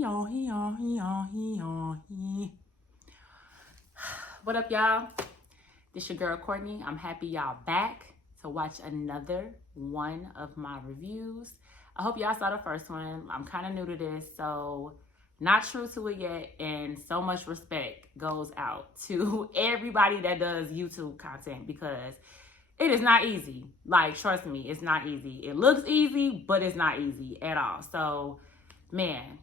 What up, y'all? This your girl, Courtney. I'm happy y'all back to watch another one of my reviews. I hope y'all saw the first one. I'm kind of new to this, so not true to it yet, and so much respect goes out to everybody that does YouTube content because it is not easy. Like, trust me, it's not easy. It looks easy, but it's not easy at all. So, man,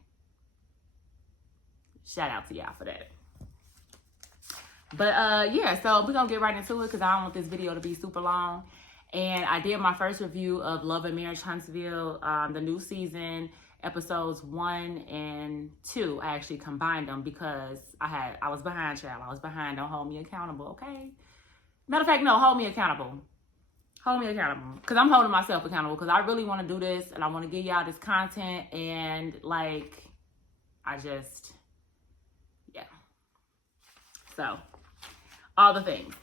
shout out to y'all for that. But yeah, so we're gonna get right into it because I don't want this video to be super long. And I did my first review of Love and Marriage Huntsville, the new season, episodes 1 and 2. I actually combined them because I was behind, child. I was behind. Don't hold me accountable, okay? Matter of fact, no, hold me accountable. Hold me accountable. Because I'm holding myself accountable because I really want to do this and I want to give y'all this content. And like, yeah. So, all the things.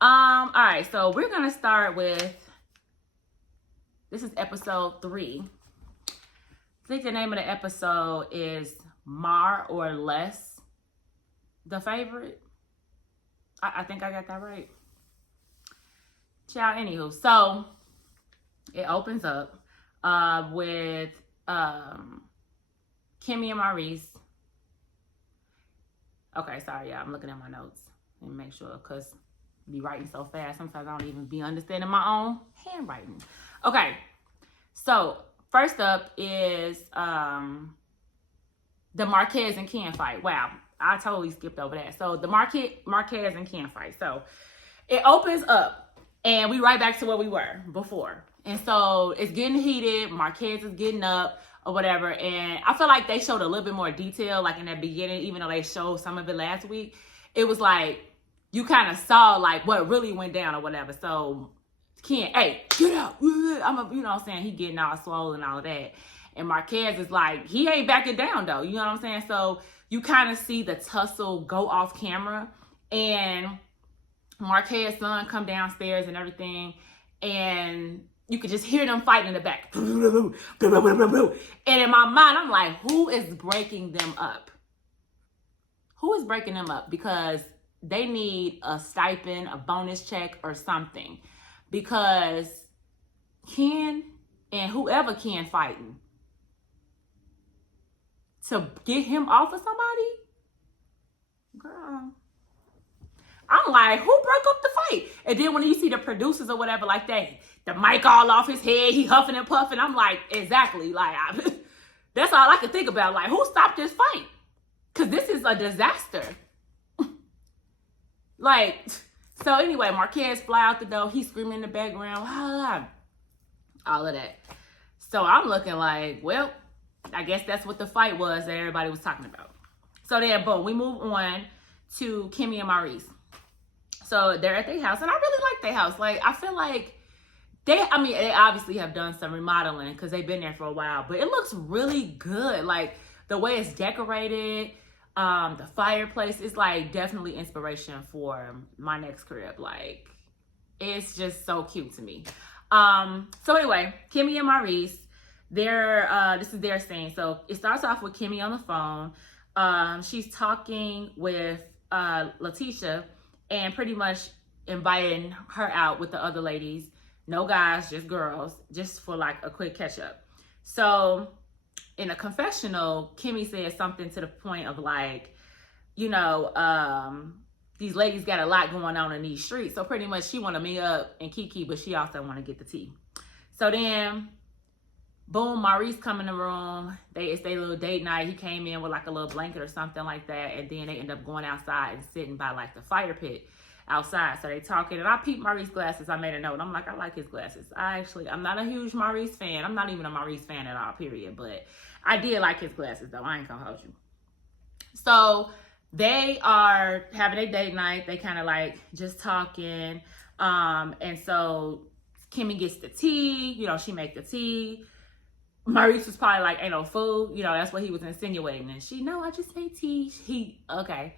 All right, so we're going to start with, this is episode 3. I think the name of the episode is More or Less the Favorite. I think I got that right. Child, anywho, so it opens up with Kimmy and Maurice. Okay, sorry, y'all. I'm looking at my notes and make sure because I be writing so fast. Sometimes I don't even be understanding my own handwriting. Okay, so first up is the Marquez and Ken fight. Wow, I totally skipped over that. So the Marquez and Ken fight. So it opens up. And we right back to where we were before. And so it's getting heated. Marquez is getting up or whatever. And I feel like they showed a little bit more detail, like in the beginning, even though they showed some of it last week. It was like, you kind of saw like what really went down or whatever. So Ken, hey, get up. You know what I'm saying? He getting all swollen and all of that. And Marquez is like, he ain't backing down though. You know what I'm saying? So you kind of see the tussle go off camera. And Marquez's son come downstairs and everything, and you could just hear them fighting in the back. And in my mind, I'm like, who is breaking them up? Who is breaking them up? Because they need a stipend, a bonus check, or something. Because Ken and whoever Ken fighting, to get him off of somebody? Girl. I'm like, who broke up the fight? And then when you see the producers or whatever like that, the mic all off his head, he huffing and puffing. I'm like, exactly. Like, that's all I could think about. Like, who stopped this fight? Because this is a disaster. Like, so anyway, Marquez fly out the door. He's screaming in the background. All of that. So I'm looking like, well, I guess that's what the fight was that everybody was talking about. So then, boom, we move on to Kimmy and Maurice. So they're at their house, and I really like their house. Like, I feel like they obviously have done some remodeling because they've been there for a while, but it looks really good. Like, the way it's decorated, the fireplace is like definitely inspiration for my next crib. Like, it's just so cute to me. So anyway, Kimmy and Maurice, this is their scene. So it starts off with Kimmy on the phone. She's talking with Letitia, and pretty much inviting her out with the other ladies. No guys, just girls, just for like a quick catch up. So in a confessional, Kimmy said something to the point of like, you know, these ladies got a lot going on in these streets. So pretty much she want to meet up and Kiki, but she also want to get the tea. So then, boom, Maurice come in the room. It's their little date night. He came in with like a little blanket or something like that. And then they end up going outside and sitting by like the fire pit outside. So they talking. And I peeped Maurice's glasses. I made a note. I'm like, I like his glasses. I'm not a huge Maurice fan. I'm not even a Maurice fan at all, period. But I did like his glasses though. I ain't gonna hold you. So they are having a date night. They kind of like just talking. And so Kimmy gets the tea. You know, she make the tea. Maurice was probably like, ain't no food. You know, that's what he was insinuating. And she, no, I just made tea. Okay.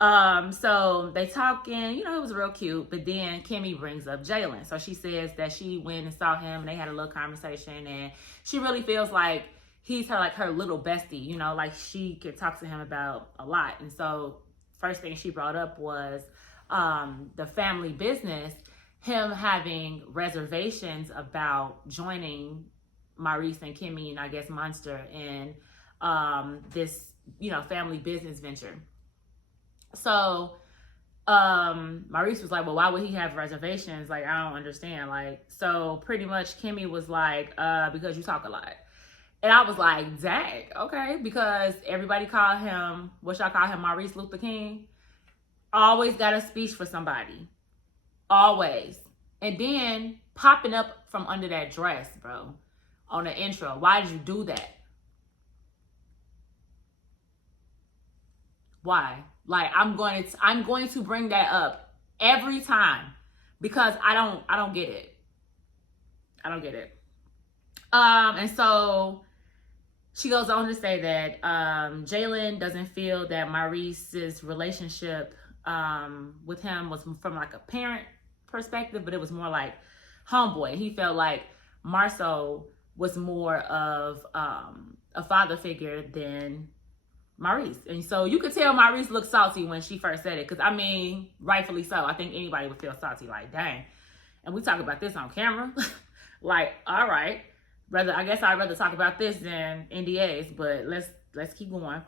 So they talking, you know, it was real cute. But then Kimmy brings up Jalen. So she says that she went and saw him and they had a little conversation. And she really feels like he's her little bestie, you know, like she could talk to him about a lot. And so first thing she brought up was the family business, him having reservations about joining Maurice and Kimmy and I guess Monster in this, you know, family business venture. So Maurice was like, well, why would he have reservations? Like, I don't understand. Like, so pretty much Kimmy was like, because you talk a lot. And I was like, dang, okay, because everybody call him, what y'all call him, Maurice Luther King? Always got a speech for somebody. Always. And then popping up from under that dress, bro, on the intro. Why did you do that? Why? Like, I'm going to bring that up every time because I don't get it. I don't get it. And so she goes on to say that Jalen doesn't feel that Maurice's relationship with him was from like a parent perspective, but it was more like homeboy. He felt like Marceau was more of a father figure than Maurice. And so you could tell Maurice looked salty when she first said it, because I mean, rightfully so. I think anybody would feel salty, like, dang. And we talk about this on camera. Like, all right. I guess I'd rather talk about this than NDAs, but let's keep going.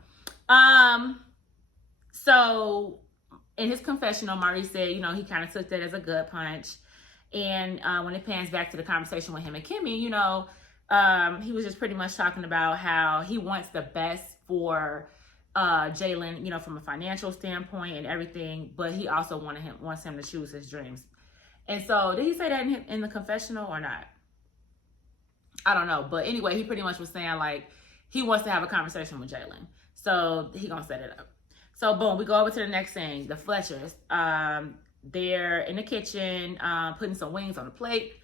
So in his confessional, Maurice said, you know, he kind of took that as a gut punch. And when it pans back to the conversation with him and Kimmy, you know, he was just pretty much talking about how he wants the best for Jalen, you know, from a financial standpoint and everything, but he also wants him to choose his dreams. And so did he say that in the confessional or not? I don't know. But anyway, he pretty much was saying like he wants to have a conversation with Jalen. So he gonna set it up. So boom, we go over to the next thing. The Fletchers. They're in the kitchen putting some wings on the plate.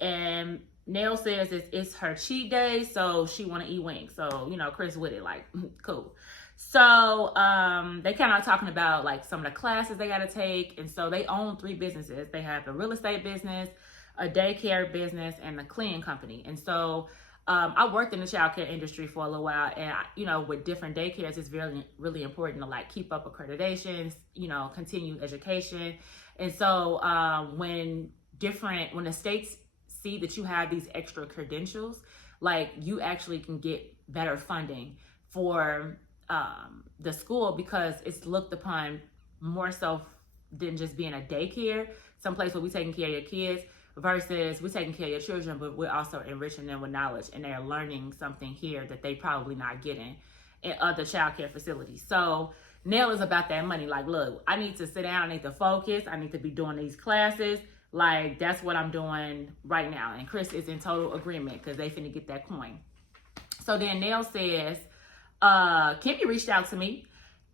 And Nell says it's her cheat day, so she want to eat wings. So, you know, Chris with it, like, cool. So they kind of talking about like some of the classes they got to take. And so they own 3 businesses. They have a real estate business, a daycare business, and a cleaning company. And so I worked in the childcare industry for a little while, and you know, with different daycares, it's really, really important to like keep up accreditations, you know, continue education. And so when the states see that you have these extra credentials, like you actually can get better funding for the school, because it's looked upon more so than just being a daycare, someplace where we're taking care of your kids, versus we're taking care of your children, but we're also enriching them with knowledge, and they're learning something here that they probably not getting in other childcare facilities. So Nell is about that money. Like, look, I need to sit down, I need to focus, I need to be doing these classes. Like, that's what I'm doing right now. And Chris is in total agreement because they finna get that coin. So then Nell says, Kimmy reached out to me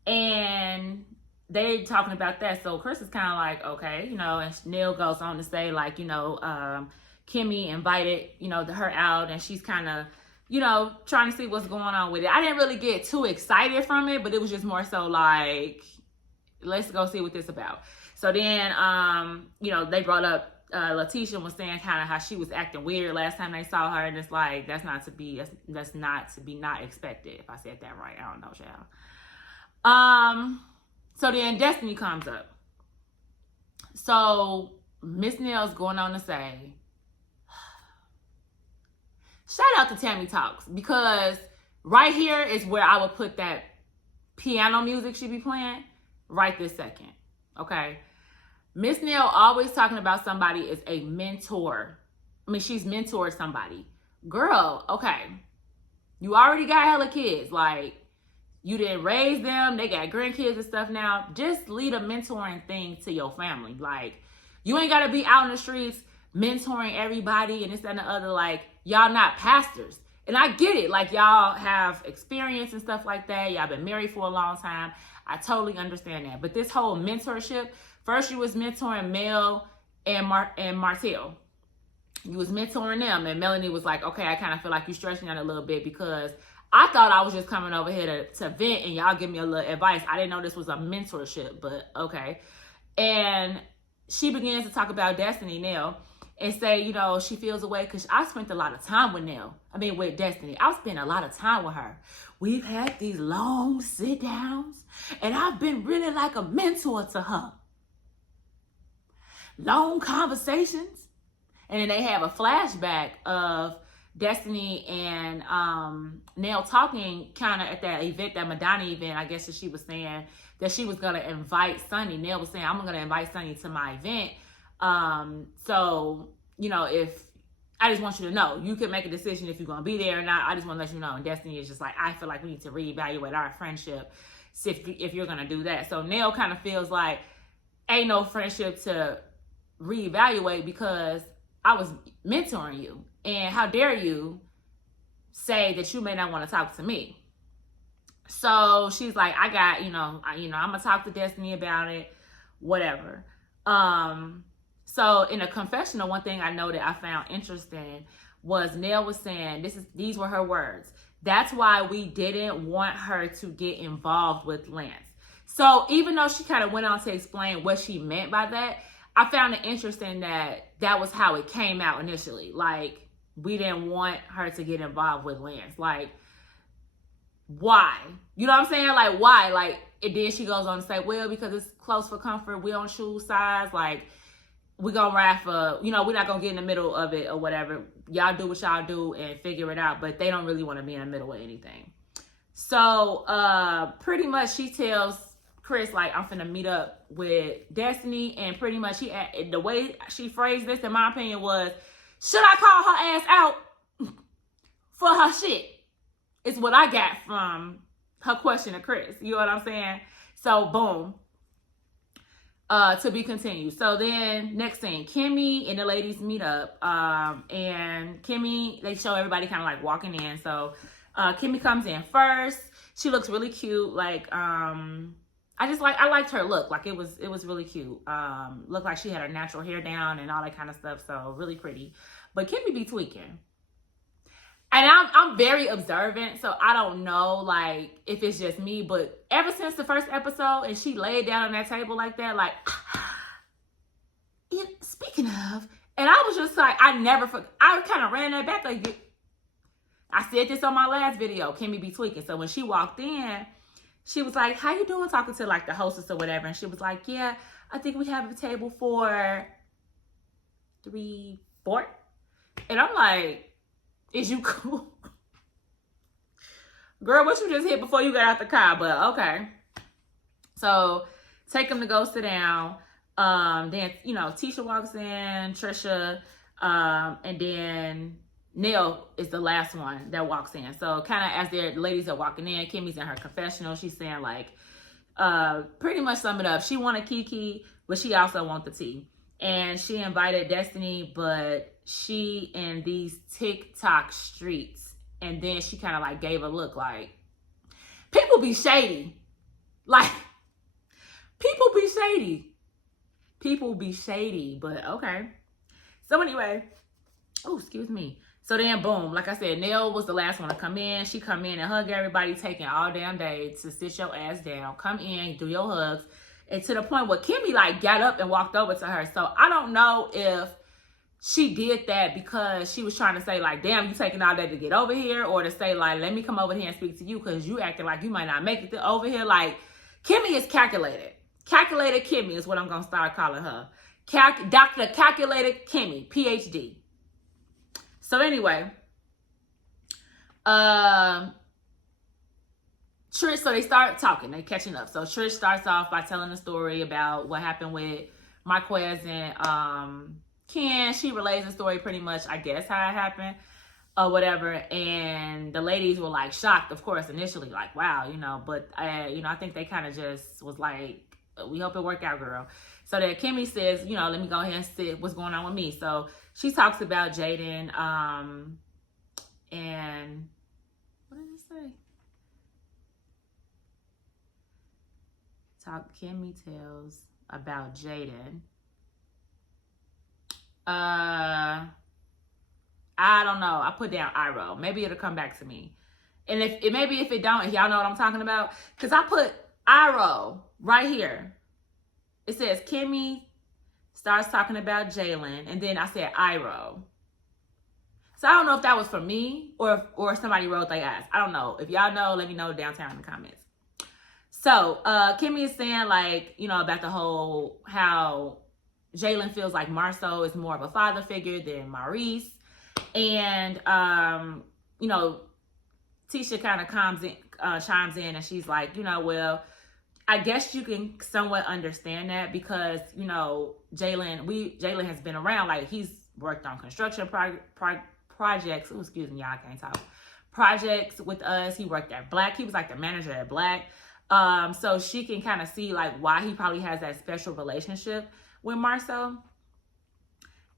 and they talking about that. So Chris is kind of like, okay, you know, and Nell goes on to say like, you know, Kimmy invited, you know, her out, and she's kind of, you know, trying to see what's going on with it. I didn't really get too excited from it, but it was just more so like, let's go see what this about. So then, you know, they brought up, Letitia was saying kind of how she was acting weird last time they saw her. And it's like, that's not to be not expected. If I said that right, I don't know, child. So then Destiny comes up. So Miss Nell's going on to say, shout out to Tammy Talks, because right here is where I would put that piano music she be playing right this second. Okay. Miss Nell always talking about somebody as a mentor. I mean, she's mentored somebody. Girl, okay. You already got hella kids. Like, you didn't raise them. They got grandkids and stuff now. Just lead a mentoring thing to your family. Like, you ain't got to be out in the streets mentoring everybody and this, that, and the other. Like, y'all not pastors. And I get it. Like, y'all have experience and stuff like that. Y'all been married for a long time. I totally understand that. But this whole mentorship, first you was mentoring Mel and Martell. You was mentoring them. And Melanie was like, okay, I kind of feel like you're stretching out a little bit, because I thought I was just coming over here to vent and y'all give me a little advice. I didn't know this was a mentorship, but okay. And she begins to talk about Destiny now. and say, you know, she feels away because I spent a lot of time with Destiny. I've spent a lot of time with her. We've had these long sit downs, and I've been really like a mentor to her. Long conversations. And then they have a flashback of Destiny and Nell talking kind of at that event, that Madonna event, I guess, that she was saying that she was going to invite Sonny. Nell was saying, I'm going to invite Sonny to my event. So, you know, if I just want you to know, you can make a decision if you're going to be there or not. I just want to let you know. And Destiny is just like, I feel like we need to reevaluate our friendship if you're going to do that. So Nell kind of feels like ain't no friendship to reevaluate because I was mentoring you. And how dare you say that you may not want to talk to me? So she's like, I got, I'm going to talk to Destiny about it, whatever. So in a confessional, one thing I know that I found interesting was Nell was saying, these were her words. That's why we didn't want her to get involved with Lance. So even though she kind of went on to explain what she meant by that, I found it interesting that was how it came out initially. Like, we didn't want her to get involved with Lance. Like, why? You know what I'm saying? Like, why? Like, and then she goes on to say, well, because it's close for comfort. We don't choose sides. Like, we gonna ride for, we're not gonna get in the middle of it or whatever. Y'all do what y'all do and figure it out. But they don't really want to be in the middle of anything. So, pretty much she tells Chris, like, I'm finna meet up with Destiny. And pretty much the way she phrased this, in my opinion, was, should I call her ass out for her shit? It's what I got from her question to Chris. You know what I'm saying? So, boom. To be continued. So then, next thing, Kimmy and the ladies meet up. And Kimmy, they show everybody kind of like walking in. So, Kimmy comes in first. She looks really cute. Like, I liked her look. Like, it was really cute. Looked like she had her natural hair down and all that kind of stuff. So really pretty. But Kimmy be tweaking. And I'm very observant, so I don't know, like, if it's just me, but ever since the first episode and she laid down on that table like that, like, speaking of, and I was just like, I kind of ran that back, like, I said this on my last video, Kimmy be tweaking. So when she walked in, she was like, how you doing, talking to, like, the hostess or whatever, and she was like, yeah, I think we have a table for 3, 4, and I'm like, is you cool? Girl, what you just hit before you got out the car, but okay. So, take them to go sit down. Then, Tisha walks in, Trisha, and then Nell is the last one that walks in. So, kind of as the ladies are walking in, Kimmy's in her confessional. She's saying, like, pretty much sum it up. She wanted Kiki, but she also wants the tea. And she invited Destiny, but she in these TikTok streets. And then she kind of like gave a look like, people be shady. Like, people be shady. People be shady, but okay. So anyway, oh, excuse me. So then boom, like I said, Nell was the last one to come in. She come in and hug everybody, taking all damn day to sit your ass down. Come in, do your hugs. And to the point where Kimmy like got up and walked over to her. So I don't know if she did that because she was trying to say like, damn, you taking all that to get over here, or to say like, let me come over here and speak to you because you acting like you might not make it over here. Like, Kimmy is calculated. Calculated Kimmy is what I'm going to start calling her. Dr. Calculated Kimmy, PhD. So anyway, Trish, so they start talking, they catching up. So Trish starts off by telling a story about what happened with Marquez and Ken. She relays the story pretty much, I guess, how it happened or whatever. And the ladies were like shocked, of course, initially, like, wow, but I think they kind of just was like, we hope it worked out, girl. So that Kimmy says, let me go ahead and see what's going on with me. So she talks about Jaden, and what did it say? Kimmy tells about Jaden. I don't know. I put down Iro. Maybe it'll come back to me. And if it don't, if y'all know what I'm talking about, because I put Iro right here. It says Kimmy starts talking about Jalen, and then I said Iro. So I don't know if that was for me or somebody rolled their eyes. I don't know. If y'all know, let me know downtown in the comments. So Kimmy is saying, like, you know, about the whole how Jalen feels like Marceau is more of a father figure than Maurice. And, you know, Tisha kind of chimes in and she's like, you know, well, I guess you can somewhat understand that because, you know, Jalen has been around, like he's worked on construction projects. Oh, excuse me, y'all, I can't talk. Projects with us. He worked at Black. He was like the manager at Black. So she can kind of see like why he probably has that special relationship with Marceau.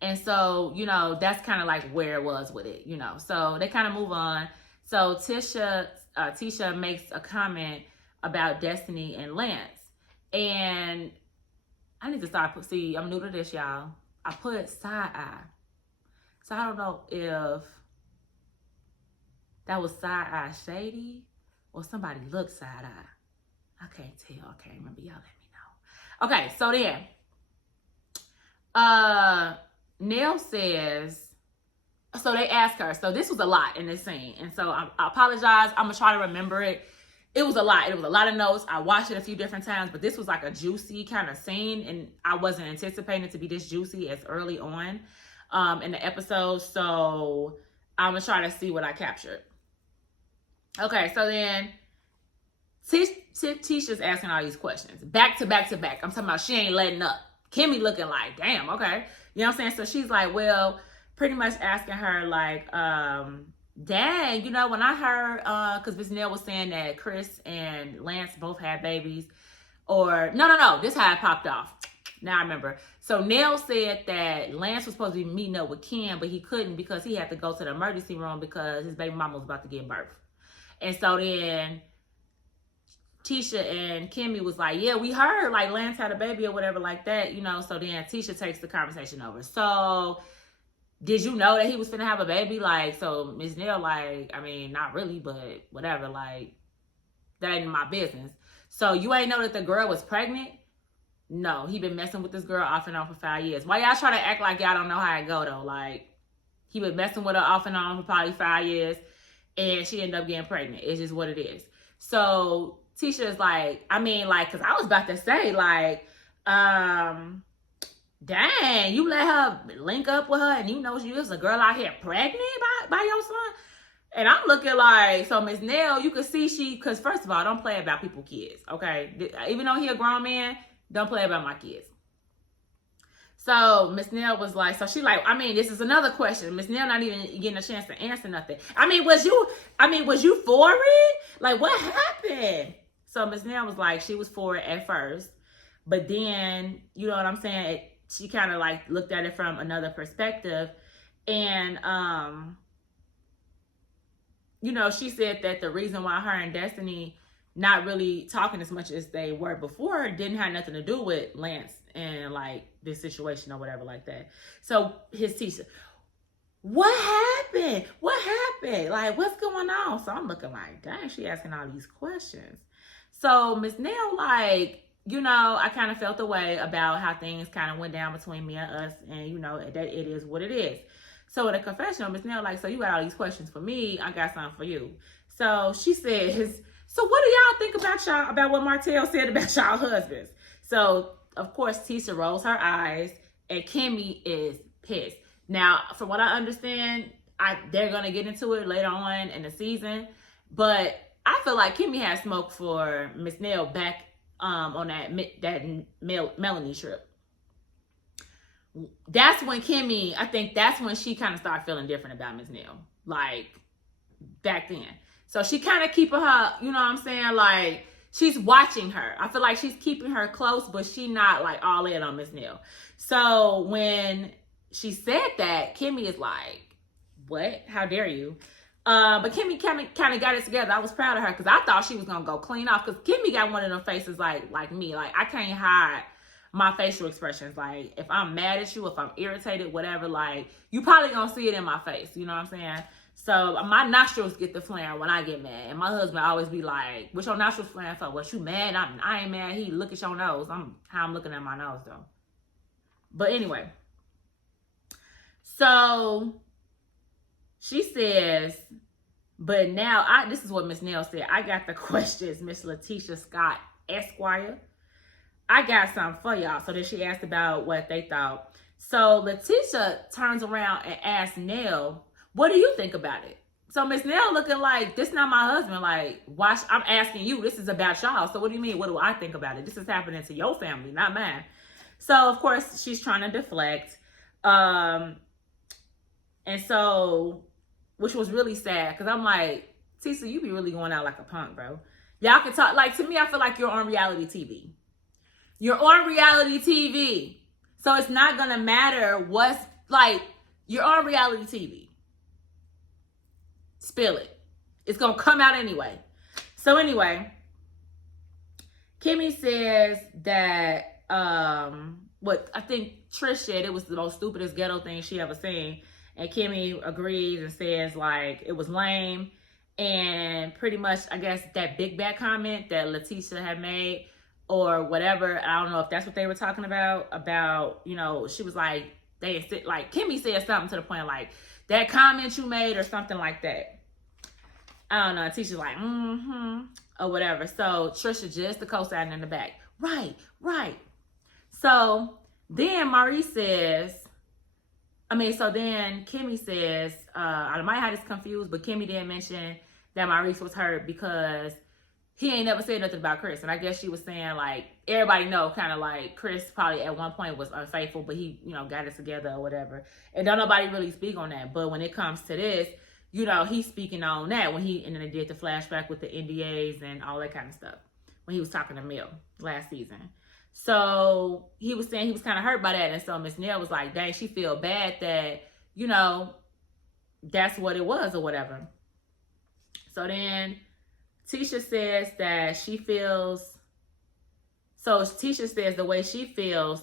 And so, you know, that's kind of like where it was with it, you know. So they kind of move on. So Tisha makes a comment about Destiny and Lance. And I need to start, see, I'm new to this, y'all. I put side eye. So I don't know if that was side eye shady or somebody looked side eye. I can't tell. I can't remember. Y'all let me know. Okay, so then Nell says, so they ask her, so this was a lot in this scene. And so I apologize. I'm going to try to remember it. It was a lot. It was a lot of notes. I watched it a few different times, but this was like a juicy kind of scene. And I wasn't anticipating it to be this juicy as early on in the episode. So I'm going to try to see what I captured. Okay, so then Tisha's asking all these questions. Back to back to back. I'm talking about she ain't letting up. Kimmy looking like, damn, okay. You know what I'm saying? So she's like, well, pretty much asking her like, dang, you know, when I heard, because Miss Nell was saying that Chris and Lance both had babies. Or, no, this is how it popped off. Now I remember. So Nell said that Lance was supposed to be meeting up with Kim, but he couldn't because he had to go to the emergency room because his baby mama was about to give birth. And so then Tisha and Kimmy was like, yeah, we heard like Lance had a baby or whatever like that, you know. So then Tisha takes the conversation over. So did you know that he was finna have a baby? Like, so Miss Nell, like, I mean, not really, but whatever, like, that ain't my business. So you ain't know that the girl was pregnant? No, he been messing with this girl off and on for 5 years. Why y'all try to act like y'all don't know how it go though? Like, he been messing with her off and on for probably 5 years, and she ended up getting pregnant. It's just what it is. So Tisha is like, I mean, like, because I was about to say, like, dang, you let her link up with her and you know she was a girl out here pregnant by your son? And I'm looking like, so Miss Nell, you can see because first of all, don't play about people's kids, okay? Even though he a grown man, don't play about my kids. So Miss Nell was like, so she like, I mean, this is another question. Miss Nell not even getting a chance to answer nothing. I mean, was you for it? Like, what happened? So Miss Nell was like, she was for it at first, but then, you know what I'm saying? She kind of like looked at it from another perspective. And, you know, she said that the reason why her and Destiny not really talking as much as they were before didn't have nothing to do with Lance and like this situation or whatever like that. So his teacher, what happened? What happened? Like, what's going on? So I'm looking like, dang, she asking all these questions. So Miss Nell, like, you know, I kind of felt the way about how things kind of went down between me and us, and you know, that it is what it is. So in a confessional, Miss Nell, like, so you got all these questions for me, I got something for you. So she says, so what do y'all think about what Martell said about y'all husbands? So of course Tisha rolls her eyes and Kimmy is pissed. Now, from what I understand, they're gonna get into it later on in the season, but I feel like Kimmy had smoke for Miss Nell back on that Melanie trip. That's when Kimmy, I think that's when she kind of started feeling different about Miss Nell, like back then. So she kind of keeping her, you know what I'm saying? Like, she's watching her. I feel like she's keeping her close, but she not like all in on Miss Nell. So when she said that, Kimmy is like, what? How dare you? But Kimmy kind of got it together. I was proud of her because I thought she was going to go clean off, because Kimmy got one of them faces like me. Like, I can't hide my facial expressions. Like, if I'm mad at you, if I'm irritated, whatever, like, you probably going to see it in my face. You know what I'm saying? So my nostrils get the flare when I get mad. And my husband always be like, what's your nostrils flaring for? What, you mad? I ain't mad. He look at your nose. How I'm looking at my nose, though. But anyway, so she says, but now this is what Miss Nell said. I got the questions, Miss Letitia Scott Esquire. I got something for y'all. So then she asked about what they thought. So Letitia turns around and asks Nell, what do you think about it? So Miss Nell looking like, this not my husband. Like, why? I'm asking you. This is about y'all. So what do you mean? What do I think about it? This is happening to your family, not mine. So of course she's trying to deflect. And so, which was really sad, because I'm like, Tisa, you be really going out like a punk, bro. Y'all can talk. Like, to me, I feel like you're on reality TV. You're on reality TV. So it's not going to matter what's, like, you're on reality TV. Spill it. It's going to come out anyway. So anyway, Kimmy says that, what I think Trish said, it was the most stupidest ghetto thing she ever seen. And Kimmy agrees and says, like, it was lame. And pretty much, I guess, that big bad comment that Letitia had made or whatever, I don't know if that's what they were talking about, you know, she was like, like, Kimmy said something to the point, like, that comment you made or something like that. I don't know. Tisha's like, or whatever. So Trisha just the co-signing in the back. Right. So then Maurice says, so then Kimmy says, I might have this confused, but Kimmy didn't mention that Maurice was hurt because he ain't never said nothing about Chris. And I guess she was saying, like, everybody know kind of like Chris probably at one point was unfaithful, but he, you know, got it together or whatever. And don't nobody really speak on that. But when it comes to this, you know, he's speaking on that and then they did the flashback with the NDAs and all that kind of stuff when he was talking to Mill last season. So he was saying he was kind of hurt by that. And so Miss Nell was like, dang, she feel bad that, you know, that's what it was or whatever. So then Tisha says that she feels, so Tisha says the way she feels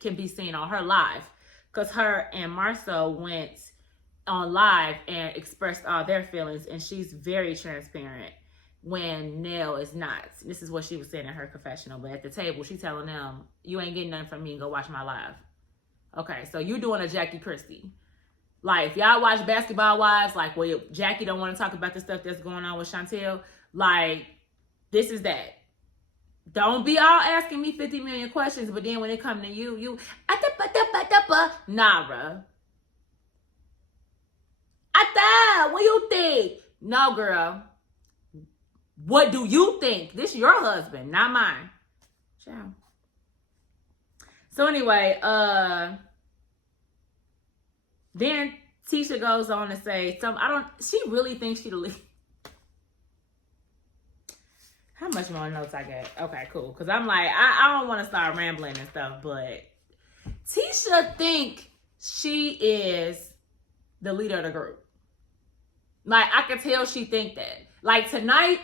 can be seen on her live. Because her and Marceau went on live and expressed all their feelings. And she's very transparent when Nell is not. This is what she was saying in her confessional. But at the table, she's telling them, you ain't getting nothing from me. Go watch my live. Okay, so you're doing a Jackie Christie. Like, if y'all watch Basketball Wives, like, well, Jackie don't want to talk about the stuff that's going on with Chantel. Like, this is that. Don't be all asking me 50 million questions, but then when it comes to you, nah, bruh. What you think? No, girl. What do you think? This your husband, not mine. Ciao. So anyway, then Tisha goes on to say, she really thinks she the lead. How much more notes I got? Okay, cool. Because I'm like, I don't want to start rambling and stuff, but Tisha think she is the leader of the group. Like, I could tell she think that. Like, tonight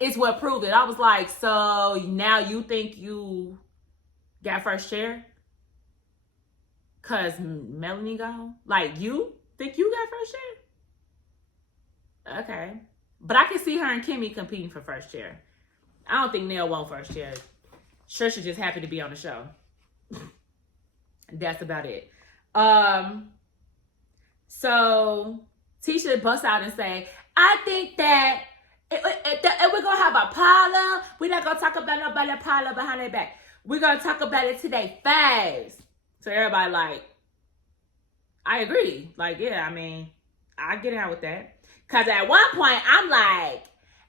is what proved it. I was like, so now you think you got first chair? Because Melanie gone? Like, you think you got first chair? Okay. But I can see her and Kimmy competing for first chair. I don't think Nell won first chair. Trisha just happy to be on the show. That's about it. So Tisha busts out and say, I think that if we're going to have a parlor, we're not going to talk about nobody parlor behind their back. We're going to talk about it today fast. So everybody like, I agree. Like, yeah, I mean, I get out with that. Because at one point, I'm like,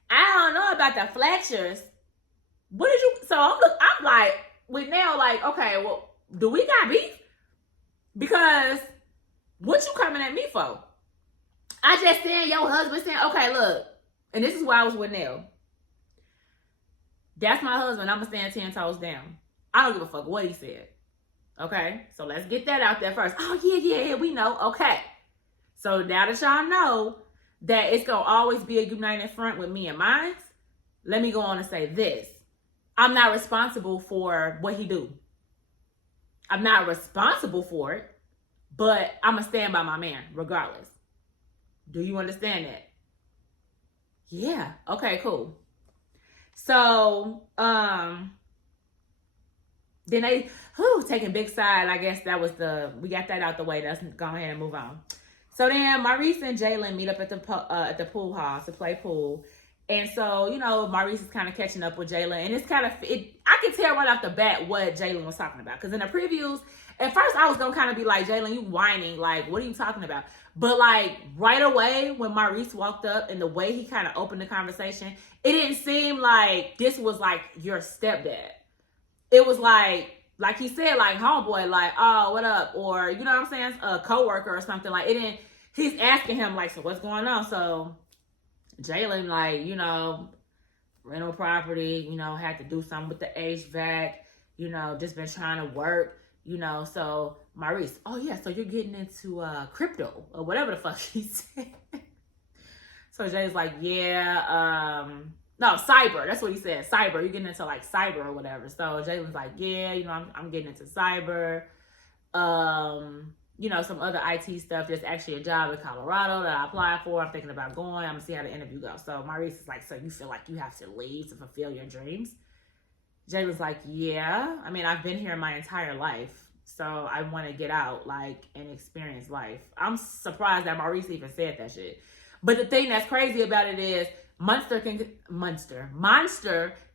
I don't know about the Fletchers. What did you, so I'm like, with Nell, like, okay, well, do we got beef? Because what you coming at me for? I just saying your husband saying, okay, look, and this is why I was with Nell. That's my husband. I'm going to stand 10 toes down. I don't give a fuck what he said. Okay? So let's get that out there first. Oh, yeah, we know. Okay. So now that y'all know that it's going to always be a united front with me and mine, let me go on and say this. I'm not responsible for what he do. I'm not responsible for it, but I'm going to stand by my man regardless. Do you understand that? Yeah. Okay, cool. So, Then they taking big side. I guess that was we got that out the way. Let's go ahead and move on. So then Maurice and Jalen meet up at the pool hall to play pool. And so, Maurice is kind of catching up with Jalen. And it's kind of, I can tell right off the bat what Jalen was talking about. Because in the previews, at first I was going to kind of be like, Jalen, you whining. Like, what are you talking about? But like right away when Maurice walked up and the way he kind of opened the conversation, it didn't seem like this was like your stepdad. It was like he said, like homeboy, like, oh, what up? Or, you know what I'm saying? A coworker or something. Like, it didn't, he's asking him like, so what's going on? So Jalen, like, rental property, had to do something with the HVAC, just been trying to work, so Maurice, oh yeah, so you're getting into crypto or whatever the fuck he said. So Jay's like, yeah, no, cyber, that's what he said, cyber, you're getting into like cyber or whatever. So Jalen's like, yeah, I'm getting into cyber, some other IT stuff. There's actually a job in Colorado that I applied for. I'm thinking about going. I'm gonna see how the interview goes. So Maurice is like, so you feel like you have to leave to fulfill your dreams? Jalen's like, yeah. I mean, I've been here my entire life, so I want to get out, like, and experience life. I'm surprised that Maurice even said that shit. But the thing that's crazy about it is Monster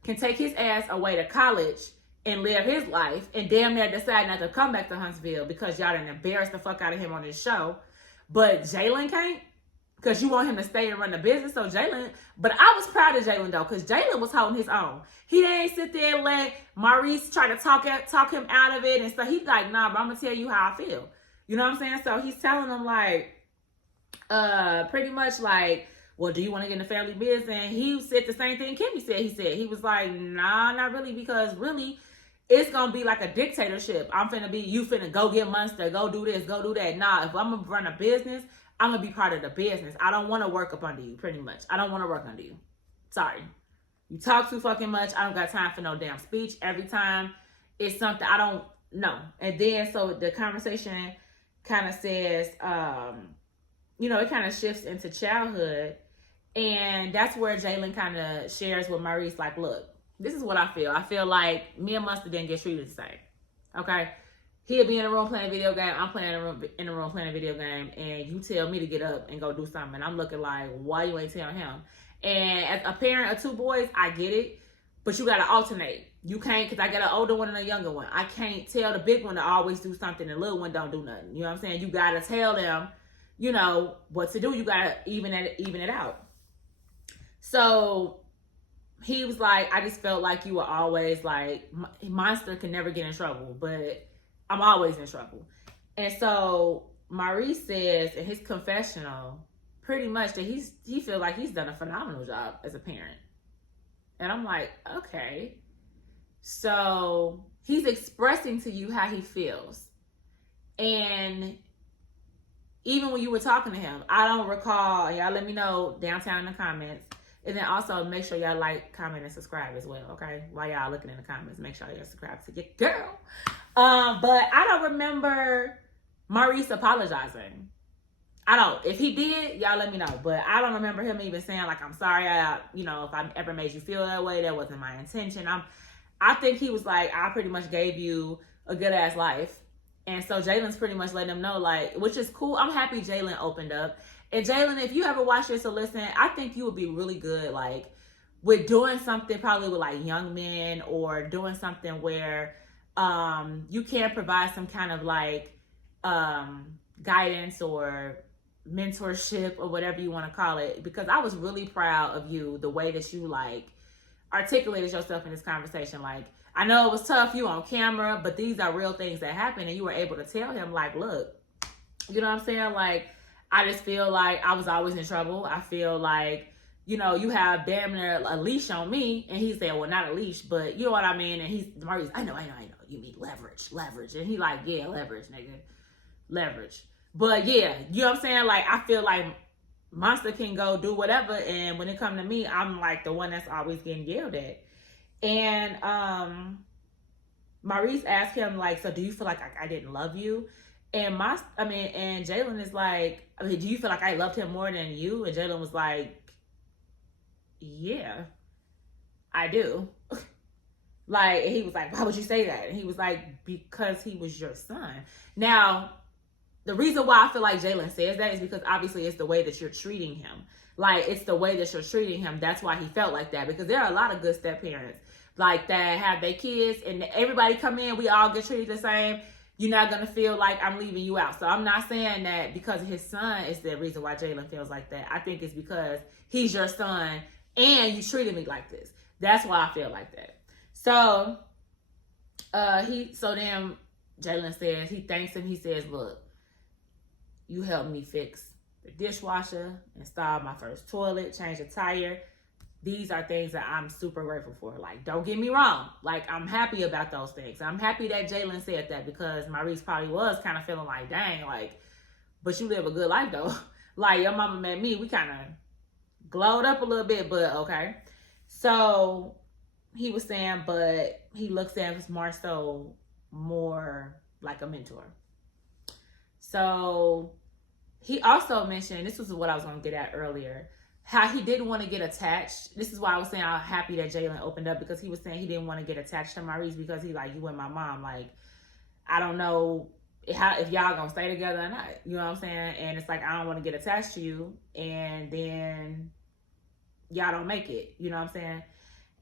can take his ass away to college and live his life and damn near decide not to come back to Huntsville because y'all done embarrassed the fuck out of him on this show. But Jalen can't because you want him to stay and run the business. So Jalen, but I was proud of Jalen though, because Jalen was holding his own. He didn't sit there and let Maurice try to talk him out of it and stuff. He's like, nah, but I'm gonna tell you how I feel. You know what I'm saying? So he's telling him like, pretty much like, well, do you want to get in the family business? And he said the same thing Kimmy said. He was like, nah, not really, because really, it's going to be like a dictatorship. You finna go get Monster, go do this, go do that. Nah, if I'm going to run a business, I'm going to be part of the business. I don't want to work up under you, pretty much. I don't want to work under you. Sorry. You talk too fucking much. I don't got time for no damn speech. Every time it's something I don't know. And then, so the conversation kind of says, it kind of shifts into childhood. And that's where Jalen kind of shares with Maurice, like, look, this is what I feel. I feel like me and Mustard didn't get treated the same. Okay? He'll be in the room playing a video game. I'm in the room playing a video game. And you tell me to get up and go do something. And I'm looking like, why you ain't telling him? And as a parent of two boys, I get it. But you got to alternate. You can't, because I got an older one and a younger one. I can't tell the big one to always do something and the little one don't do nothing. You know what I'm saying? You got to tell them, what to do. You got to even it out. So he was like, I just felt like you were always like, Monster can never get in trouble, but I'm always in trouble. And so Maurice says in his confessional, pretty much that he feels like he's done a phenomenal job as a parent. And I'm like, okay. So he's expressing to you how he feels. And even when you were talking to him, I don't recall, y'all let me know downtown in the comments. And then also make sure y'all like, comment, and subscribe as well, okay? While y'all looking in the comments, make sure y'all subscribe to your girl. But I don't remember Maurice apologizing. I don't. If he did, y'all let me know. But I don't remember him even saying, like, I'm sorry, if I ever made you feel that way, that wasn't my intention. I think he was like, I pretty much gave you a good-ass life. And so Jalen's pretty much letting him know, like, which is cool. I'm happy Jalen opened up. And Jalen, if you ever watch this or listen, I think you would be really good, like, with doing something probably with, like, young men or doing something where you can provide some kind of, like, guidance or mentorship or whatever you want to call it. Because I was really proud of you, the way that you, like, articulated yourself in this conversation. Like, I know it was tough, you on camera, but these are real things that happen. And you were able to tell him, like, look, you know what I'm saying? Like, I just feel like I was always in trouble. I feel like, you have damn near a leash on me. And he said, well, not a leash, but you know what I mean? And he's, Maurice, I know. You mean leverage. And he like, yeah, leverage, nigga. Leverage. But yeah, you know what I'm saying? Like, I feel like Monster can go do whatever. And when it comes to me, I'm like the one that's always getting yelled at. And Maurice asked him, like, so do you feel like I didn't love you? And and Jalen is like, do you feel like I loved him more than you? And Jalen was like, yeah, I do. Like, and he was like, why would you say that? And he was like, because he was your son. Now, the reason why I feel like Jalen says that is because obviously it's the way that you're treating him. Like, it's the way that you're treating him. That's why he felt like that. Because there are a lot of good step parents like that have their kids and everybody come in, we all get treated the same. You're not going to feel like I'm leaving you out. So I'm not saying that because his son is the reason why Jalen feels like that. I think it's because he's your son and you treated me like this. That's why I feel like that. So, then Jalen says, he thanks him. He says, look, you helped me fix the dishwasher, install my first toilet, change a tire. These are things that I'm super grateful for. Like, don't get me wrong. Like, I'm happy about those things. I'm happy that Jalen said that because Maurice probably was kind of feeling like, dang, like, but you live a good life though. Like, your mama met me, we kind of glowed up a little bit, but okay. So he was saying, but he looks at us more like a mentor. So he also mentioned, this was what I was going to get at earlier, how he didn't want to get attached. This is why I was saying I'm happy that Jalen opened up, because he was saying he didn't want to get attached to Maurice because he's like, you and my mom, like, I don't know if y'all gonna stay together or not. You know what I'm saying? And it's like, I don't want to get attached to you and then y'all don't make it. You know what I'm saying?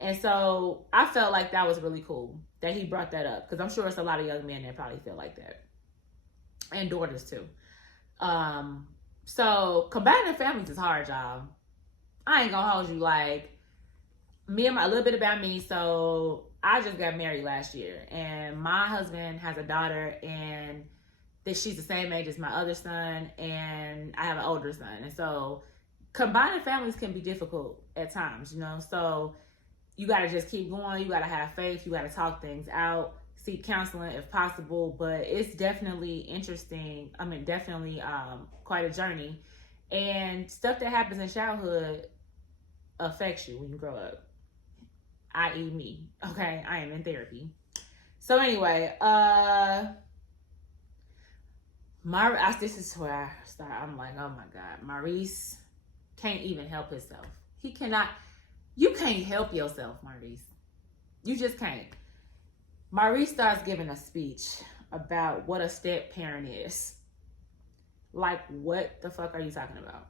And so I felt like that was really cool that he brought that up, because I'm sure it's a lot of young men that probably feel like that, and daughters too. So combining families is hard, y'all. I ain't gonna hold you. Like, a little bit about me. So I just got married last year, and my husband has a daughter, and that she's the same age as my other son, and I have an older son. And so combining families can be difficult at times, you know? So you got to just keep going. You got to have faith. You got to talk things out, seek counseling if possible. But it's definitely interesting. I mean, definitely quite a journey. And stuff that happens in childhood affects you when you grow up, i.e. me. Okay, I am in therapy. So anyway, this is where I start. I'm like, oh my God, Maurice can't even help himself. He cannot. You can't help yourself, Maurice. You just can't. Maurice starts giving a speech about what a step parent is. Like, what the fuck are you talking about?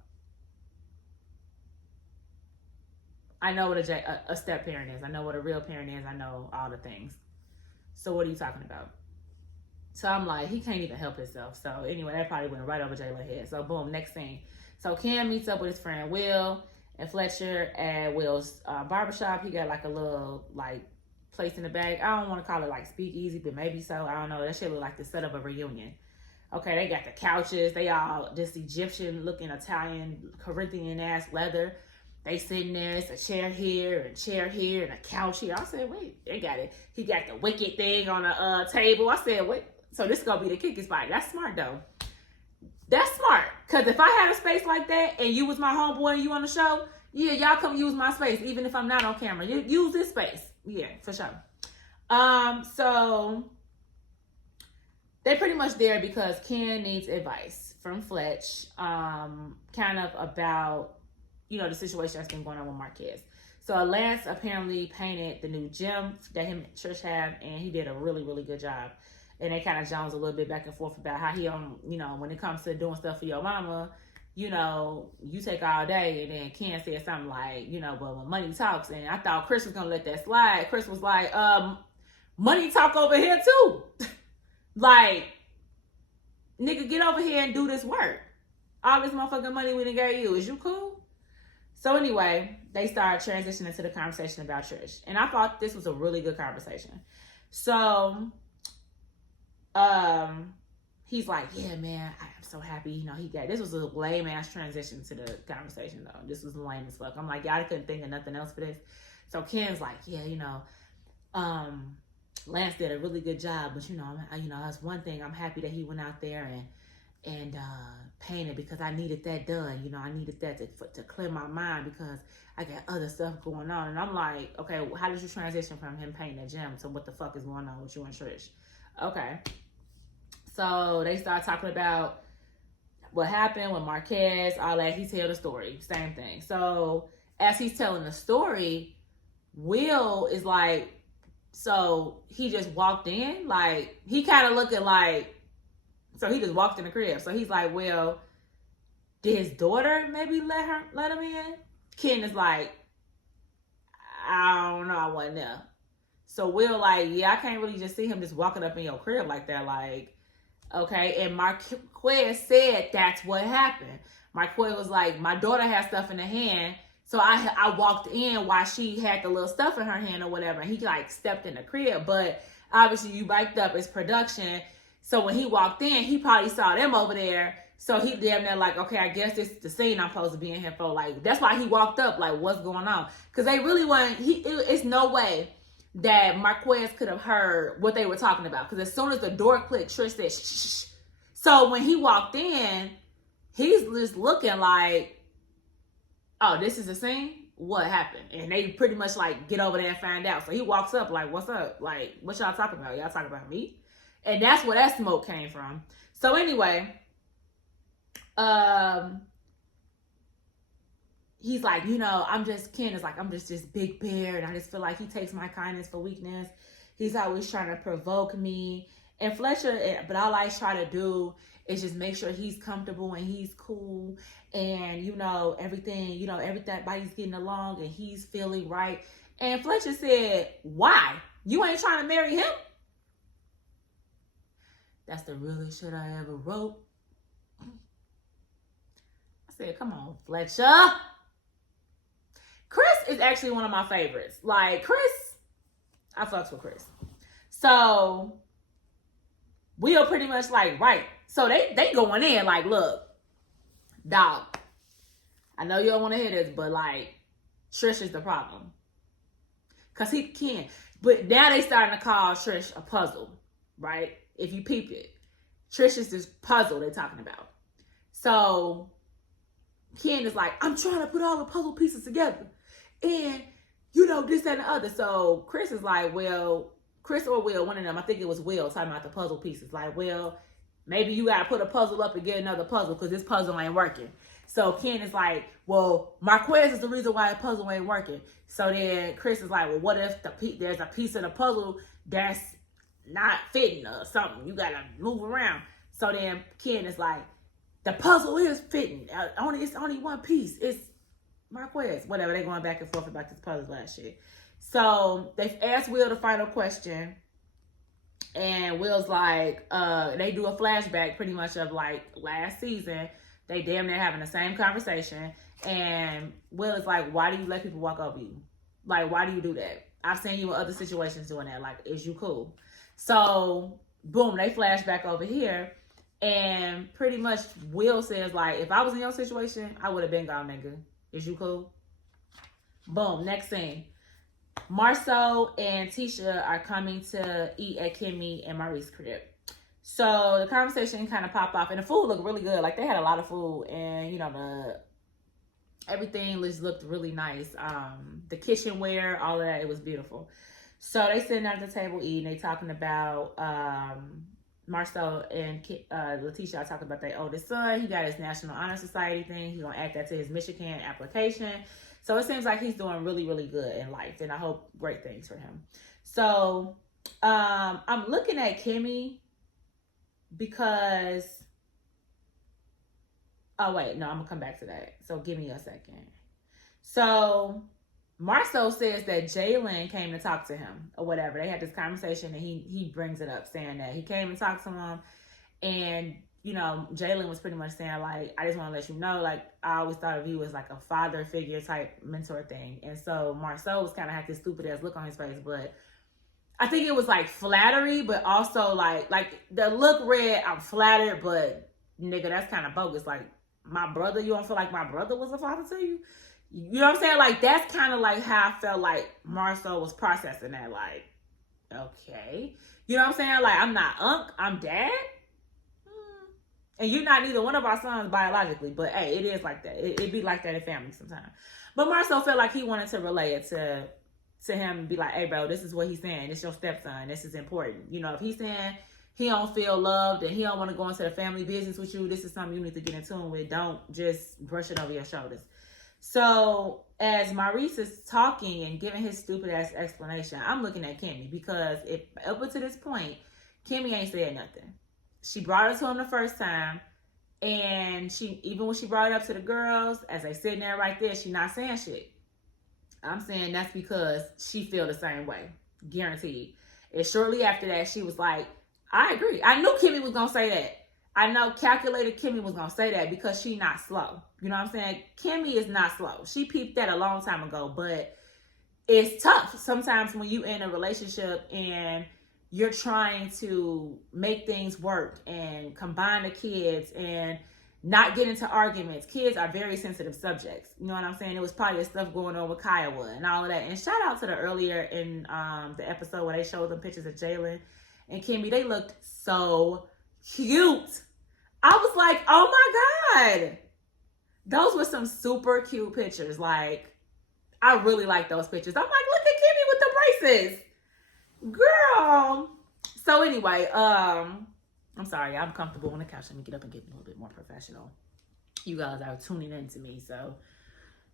I know what a step parent is. I know what a real parent is. I know all the things. So what are you talking about? So I'm like, he can't even help himself. So anyway, that probably went right over Jayla's head. So boom, next thing. So Cam meets up with his friend Will and Fletcher at Will's barbershop. He got like a little like place in the back. I don't want to call it like speakeasy, but maybe so. I don't know. That shit look like the set of a reunion. Okay, they got the couches. They all this Egyptian looking Italian Corinthian ass leather. They sitting there, it's a chair here and a couch here. I said, wait, they got it. He got the wicked thing on a table. I said, wait, so this gonna be the kicking spot. That's smart though. That's smart. Cause if I had a space like that and you was my homeboy and you on the show, yeah, y'all come use my space, even if I'm not on camera. You use this space. Yeah, for sure. So they're pretty much there because Ken needs advice from Fletch, kind of about, you know, the situation that's been going on with Marquez. So Lance apparently painted the new gym that him and Trish have, and he did a really, really good job. And they kind of jones a little bit back and forth about how he, you know, when it comes to doing stuff for your mama, you know, you take all day. And then Ken said something like, you know, but when money talks, and I thought Chris was going to let that slide. Chris was like, money talk over here too. Like, nigga, get over here and do this work. All this motherfucking money we done gave you, is you cool? So anyway, they started transitioning to the conversation about Trish. And I thought this was a really good conversation. So, he's like, yeah, man, I am so happy. You know, this was a lame ass transition to the conversation though. This was lame as fuck. I'm like, y'all couldn't think of nothing else for this. So Ken's like, yeah, you know, Lance did a really good job, but you know, that's one thing. I'm happy that he went out there and painted, because I needed that done. You know, I needed that to clear my mind because I got other stuff going on. And I'm like, okay, how did you transition from him painting the gym to what the fuck is going on with you and Trish? Okay. So they start talking about what happened with Marquez, all that. He tell the story, same thing. So as he's telling the story, Will is like, So he just walked in, like, he kind of looking like, so he just walked in the crib. So he's like, well, did his daughter maybe let him in? Ken is like, I don't know, I wasn't there. So Will like, yeah, I can't really just see him just walking up in your crib like that. Like, okay. And Marquez said that's what happened. Marquez was like, my daughter has stuff in her hand. So I walked in while she had the little stuff in her hand or whatever. And he like stepped in the crib. But obviously you mic'd up his production. So when he walked in, he probably saw them over there. So he damn near like, okay, I guess this is the scene I'm supposed to be in here for. Like, that's why he walked up, like, what's going on? Because they really weren't, it's no way that Marquez could have heard what they were talking about. Because as soon as the door clicked, Trish said, shh, shh, shh. So when he walked in, he's just looking like, oh, this is a scene? What happened? And they pretty much like get over there and find out. So he walks up like, what's up? Like, what y'all talking about? Y'all talking about me? And that's where that smoke came from. So anyway, he's like, you know, Ken is like, I'm just this big bear, and I just feel like he takes my kindness for weakness. He's always trying to provoke me. And Fletcher, but all I try to do is just make sure he's comfortable and he's cool, and you know, everybody's getting along and he's feeling right. And Fletcher said, why? You ain't trying to marry him? That's the realest shit I ever wrote. I said, come on, Fletcher. Chris is actually one of my favorites. Like, Chris, I fucks with Chris. So, Will pretty much like, right. So they going in like, look, dog, I know you don't want to hear this, but like, Trish is the problem. Because he can. But now they starting to call Trish a puzzle, right? If you peep it. Trish is this puzzle they're talking about. So, Ken is like, I'm trying to put all the puzzle pieces together. And, you know, this, that, and the other. So, Chris is like, well, Chris or Will, one of them, I think it was Will, talking about the puzzle pieces. Like, well, maybe you got to put a puzzle up and get another puzzle because this puzzle ain't working. So, Ken is like, well, Marquez is the reason why the puzzle ain't working. So then Chris is like, well, what if there's a piece of the puzzle that's not fitting or something? You got to move around. So then Ken is like, the puzzle is fitting. It's only one piece. It's Marquez. Whatever. They're going back and forth about this puzzle last shit. So they've asked Will the final question. And Will's like, they do a flashback pretty much of like last season. They damn near having the same conversation. And Will is like, why do you let people walk over you? Like, why do you do that? I've seen you in other situations doing that. Like, is you cool? So, boom, they flash back over here. And pretty much Will says, like, if I was in your situation, I would have been gone, nigga. Is you cool? Boom, next scene. Marceau and Tisha are coming to eat at Kimmy and Marie's crib. So the conversation kind of popped off, and the food looked really good. Like, they had a lot of food, and, you know, everything just looked really nice. The kitchenware, all of that, it was beautiful. So they sitting at the table eating. They talking about Marceau and Letitia are talking about their oldest son. He got his National Honor Society thing. He's going to add that to his Michigan application. So it seems like he's doing really, really good in life. And I hope great things for him. So I'm looking at Kimmy because... Oh, wait. No, I'm going to come back to that. So give me a second. So Marceau says that Jalen came to talk to him or whatever. They had this conversation, and he brings it up saying that he came and talked to him. And, you know, Jalen was pretty much saying, like, I just want to let you know, like, I always thought of you as like a father figure type mentor thing. And so Marceau was kind of had this stupid ass look on his face, but I think it was like flattery, but also like the look read, I'm flattered, but nigga, that's kind of bogus. Like, my brother, you don't feel like my brother was a father to you? You know what I'm saying? Like, that's kind of like how I felt like Marceau was processing that. Like, okay. You know what I'm saying? Like, I'm not unc, I'm dad. And you're not neither one of our sons biologically, but hey, it is like that. It be like that in families sometimes. But Marceau felt like he wanted to relay it to him and be like, hey, bro, this is what he's saying. It's your stepson. This is important. You know, if he's saying he don't feel loved and he don't want to go into the family business with you, this is something you need to get in tune with. Don't just brush it over your shoulders. So as Maurice is talking and giving his stupid ass explanation, I'm looking at Kimmy because if up until this point, Kimmy ain't said nothing. She brought it to him the first time, and she, even when she brought it up to the girls, as they sitting there right there, she not saying shit. I'm saying that's because she feel the same way, guaranteed. And shortly after that, she was like, I agree. I knew Kimmy was gonna say that. I know calculated Kimmy was gonna say that because she not slow. You know what I'm saying? Kimmy is not slow. She peeped that a long time ago, but it's tough sometimes when you in a relationship and you're trying to make things work and combine the kids and not get into arguments. Kids are very sensitive subjects. You know what I'm saying? It was probably stuff going on with Kiowa and all of that. And shout out to the earlier in the episode where they showed them pictures of Jalen and Kimmy. They looked so cute. I was like, oh my God. Those were some super cute pictures. Like, I really like those pictures. I'm like, look at Kimmy with the braces. Girl. So anyway, I'm sorry, I'm comfortable on the couch. Let me get up and get a little bit more professional. You guys are tuning in to me, so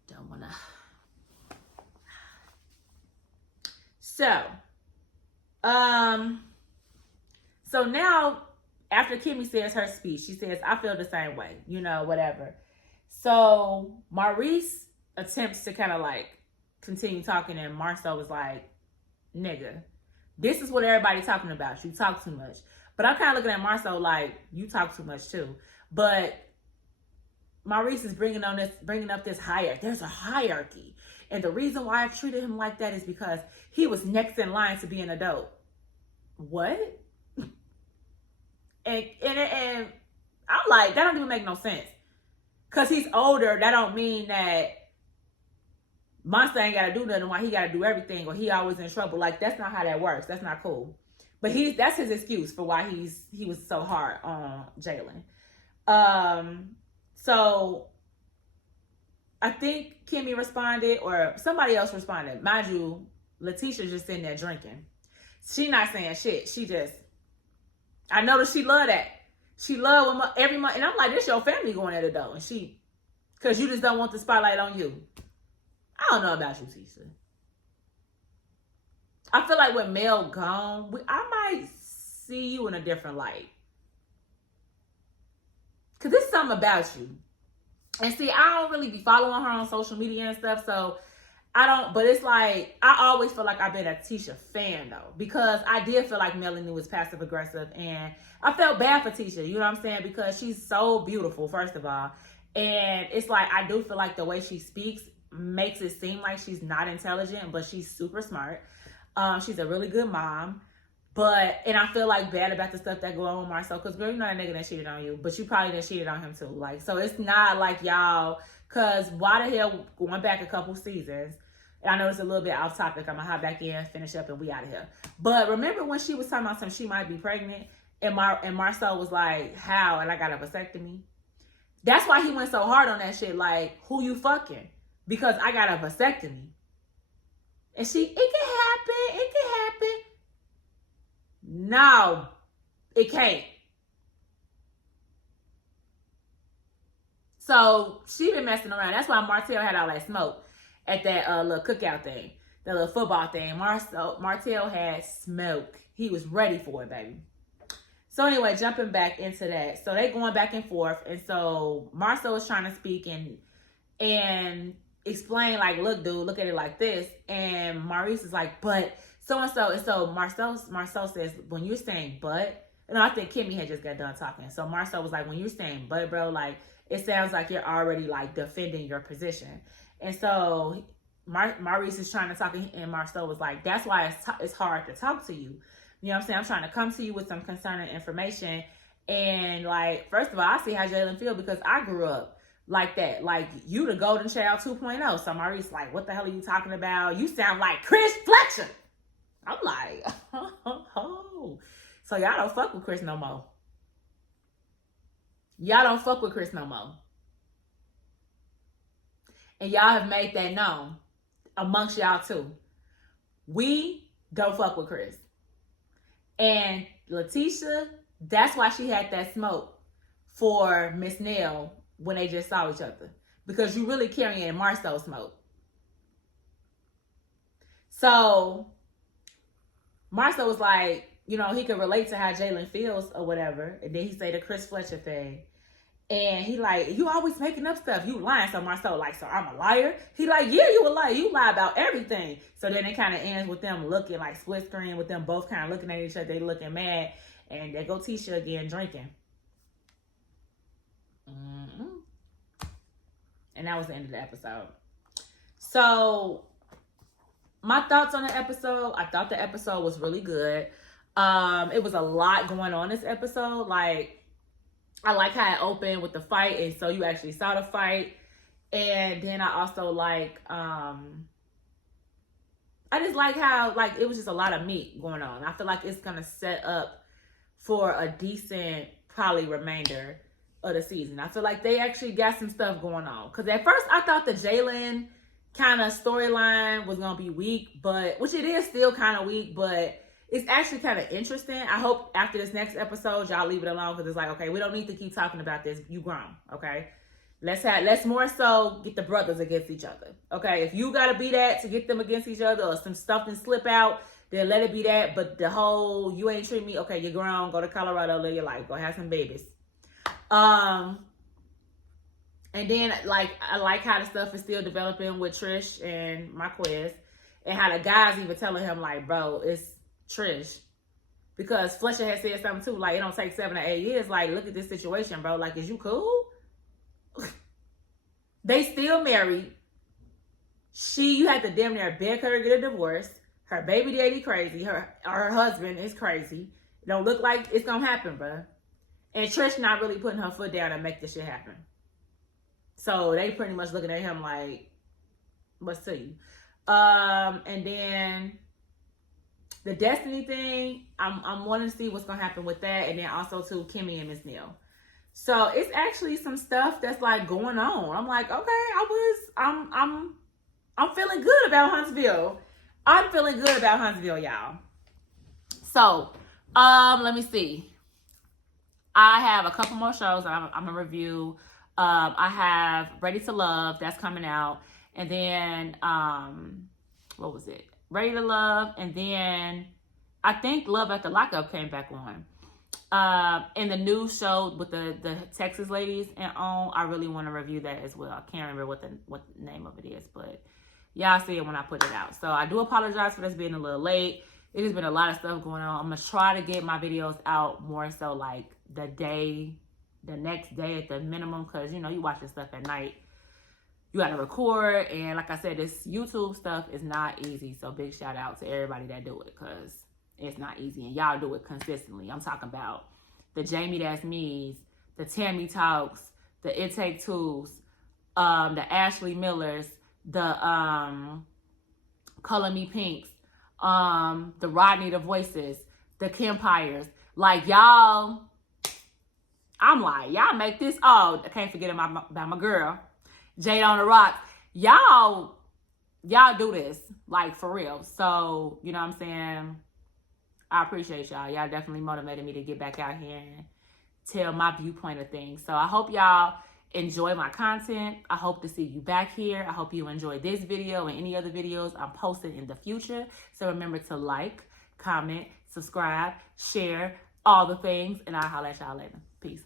don't wanna. So now after Kimmy says her speech, she says, I feel the same way, you know, whatever. So Maurice attempts to kind of like continue talking, and Marcel was like, nigga, this is what everybody's talking about. You talk too much. But I'm kind of looking at Marcel like, you talk too much too. But Maurice is bringing up this hierarchy. There's a hierarchy. And the reason why I treated him like that is because he was next in line to be an adult. What? And I'm like, that don't even make no sense. Because he's older, that don't mean that Monster ain't got to do nothing while he got to do everything, or he always in trouble. Like, that's not how that works. That's not cool. But that's his excuse for why he was so hard on Jalen. So I think Kimmy responded, or somebody else responded. Mind you, Letitia's just sitting there drinking. She not saying shit. She just, I noticed she love that. She love when every month, and I'm like, this your family going at it though, and because you just don't want the spotlight on you. I don't know about you, Tisha. I feel like with Mel gone, I might see you in a different light. Because there's something about you. And see, I don't really be following her on social media and stuff, so I don't, but it's like, I always feel like I've been a Tisha fan though, because I did feel like Melanie was passive aggressive, and I felt bad for Tisha, you know what I'm saying? Because she's so beautiful, first of all. And it's like, I do feel like the way she speaks makes it seem like she's not intelligent, but she's super smart. She's a really good mom. And I feel like bad about the stuff that go on with Marcel, because girl, you're not a nigga that cheated on you, but you probably done cheated on him too. Like, so it's not like y'all, because why the hell, going back a couple seasons, and I know it's a little bit off topic, I'm gonna hop back in, finish up, and we out of here. But remember when she was talking about something, she might be pregnant, and Marcel was like, how? And I got a vasectomy. That's why he went so hard on that shit. Like, who you fucking? Because I got a vasectomy. And it can happen. It can happen. No, it can't. So she been messing around. That's why Martell had all that smoke at that little cookout thing, that little football thing. Martell had smoke. He was ready for it, baby. So anyway, jumping back into that. So they going back and forth. And so Marcel was trying to speak and explain, like, look, dude, look at it like this. And Maurice is like, but so-and-so. And so Marcel says, when you're saying but, and I think Kimmy had just got done talking. So Marcel was like, when you're saying but, bro, like, it sounds like you're already, like, defending your position. And so Maurice is trying to talk, and Marcel was like, that's why it's hard to talk to you. You know what I'm saying? I'm trying to come to you with some concerning information. And, like, first of all, I see how Jalen feel, because I grew up like that. Like, you the golden child 2.0. So Maurice like, what the hell are you talking about? You sound like Chris Fletcher. I'm like, oh. So y'all don't fuck with Chris no more. Y'all don't fuck with Chris no more. And y'all have made that known amongst y'all too. We don't fuck with Chris. And Letitia, that's why she had that smoke for Miss Nell when they just saw each other. Because you really carrying Marcel smoke. So Marcel was like, you know, he could relate to how Jalen feels or whatever. And then he say the Chris Fletcher thing. And he like, you always making up stuff. You lying. So Marcel like, so I'm a liar? He like, yeah, you a liar. You lie about everything. So then it kind of ends with them looking like split screen with them both kind of looking at each other. They looking mad. And there go Tisha again drinking. And that was the end of the episode. So my thoughts on the episode, I thought the episode was really good. It was a lot going on this episode. Like, I like how it opened with the fight, and so you actually saw the fight. And then I also like, I just like how, like, it was just a lot of meat going on. I feel like it's gonna set up for a decent, probably remainder of the season. I feel like they actually got some stuff going on. Because at first I thought the Jalen kind of storyline was gonna be weak, but which it is still kind of weak, but it's actually kind of interesting. I hope after this next episode y'all leave it alone, because it's like, okay, we don't need to keep talking about this. You grown, okay? Let's more so get the brothers against each other, okay? If you gotta be that to get them against each other, or some stuff and slip out, then let it be that. But the whole you ain't treat me, okay, you're grown, go to Colorado, live your life, go have some babies. And then, like, I like how the stuff is still developing with Trish and Marquez, and how the guys even telling him, like, bro, it's Trish. Because Fletcher had said something too, like, it don't take 7 or 8 years. Like, look at this situation, bro. Like, is you cool? They still married. You had to damn near beg her to get a divorce. Her baby daddy crazy. Her husband is crazy. It don't look like it's gonna happen, bro. And Trish not really putting her foot down and make this shit happen. So they pretty much looking at him like, what's to you? And then the Destiny thing, I'm wanting to see what's gonna happen with that, and then also to Kimmy and Miss Neal. So it's actually some stuff that's like going on. I'm like, okay, I'm feeling good about Huntsville. I'm feeling good about Huntsville, y'all. So, let me see. I have a couple more shows I'm gonna review. I have Ready to Love, that's coming out. And then, what was it? Ready to Love. And then I think Love at the Lockup came back on. And the new show with the Texas ladies and on, I really want to review that as well. I can't remember what the name of it is, but y'all see it when I put it out. So I do apologize for this being a little late. It has been a lot of stuff going on. I'm going to try to get my videos out more so like the next day at the minimum, because, you know, you watch this stuff at night. You got to record. And like I said, this YouTube stuff is not easy. So big shout out to everybody that do it, because it's not easy. And y'all do it consistently. I'm talking about the Jamie That's Me's, the Tammy Talks, the It Take Two's, the Ashley Millers, the Color Me Pinks, the Rodney the Voices, the Kempires. Like, y'all, I'm like, y'all make this. Oh, I can't forget about my girl, Jade on the Rocks. Y'all do this, like, for real. So, you know what I'm saying? I appreciate y'all. Y'all definitely motivated me to get back out here and tell my viewpoint of things. So I hope y'all enjoy my content. I hope to see you back here. I hope you enjoy this video and any other videos I'm posting in the future. So remember to like, comment, subscribe, share, all the things, and I'll holler at y'all later. Peace.